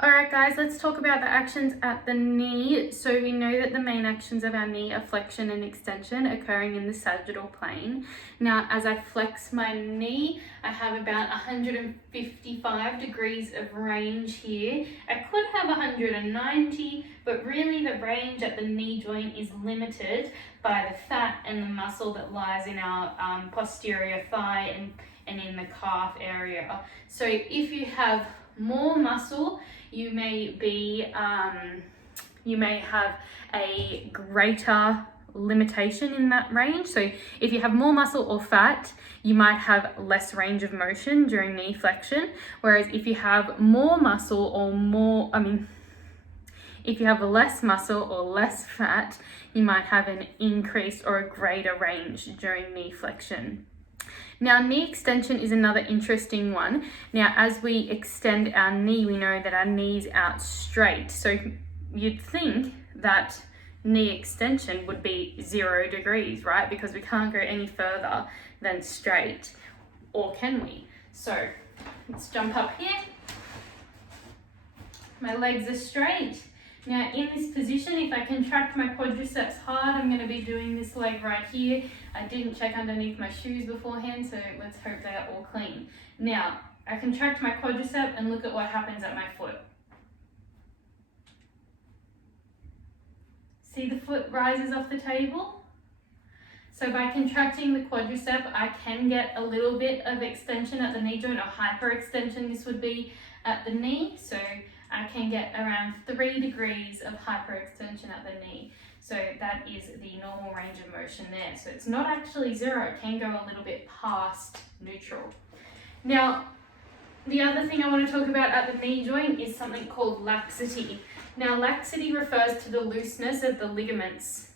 Alright guys, let's talk about the actions at the knee. So we know that the main actions of our knee are flexion and extension occurring in the sagittal plane. Now as I flex my knee, I have about 155 degrees of range here. I could have 190, but really the range at the knee joint is limited by the fat and the muscle that lies in our posterior thigh and in the calf area. So if you have more muscle, you may have a greater limitation in that range. So if you have more muscle or fat, you might have less range of motion during knee flexion. Whereas if you have more muscle or if you have less muscle or less fat, you might have an increased or a greater range during knee flexion. Now, knee extension is another interesting one. Now, as we extend our knee, we know that our knee's out straight. So you'd think that knee extension would be 0 degrees, right? Because we can't go any further than straight, or can we? So let's jump up here. My legs are straight. Now in this position, if I contract my quadriceps hard, I'm going to be doing this leg right here. I didn't check underneath my shoes beforehand, so let's hope they are all clean. Now, I contract my quadricep and look at what happens at my foot. See the foot rises off the table? So by contracting the quadricep, I can get a little bit of extension at the knee joint, or hyperextension this would be at the knee. So I can get around 3 degrees of hyperextension at the knee. So that is the normal range of motion there. So it's not actually 0, it can go a little bit past neutral. Now, the other thing I want to talk about at the knee joint is something called laxity. Now, laxity refers to the looseness of the ligaments,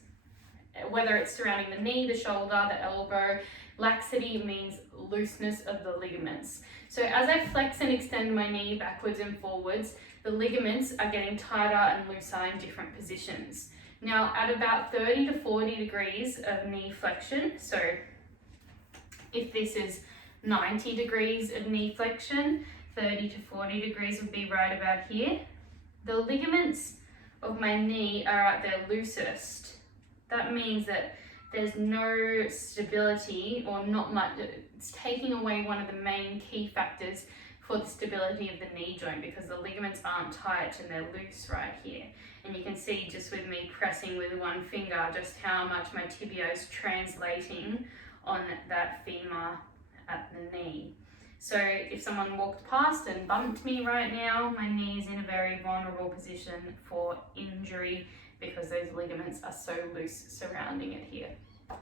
whether it's surrounding the knee, the shoulder, the elbow. Laxity means looseness of the ligaments. So as I flex and extend my knee backwards and forwards, the ligaments are getting tighter and looser in different positions. Now at about 30 to 40 degrees of knee flexion, so if this is 90 degrees of knee flexion, 30 to 40 degrees would be right about here. The ligaments of my knee are at their loosest. That means that there's no stability, or not much. It's taking away one of the main key factors for the stability of the knee joint, because the ligaments aren't tight and they're loose right here. And you can see just with me pressing with one finger just how much my tibia is translating on that femur at the knee. So if someone walked past and bumped me right now, my knee is in a very vulnerable position for injury, because those ligaments are so loose surrounding it here.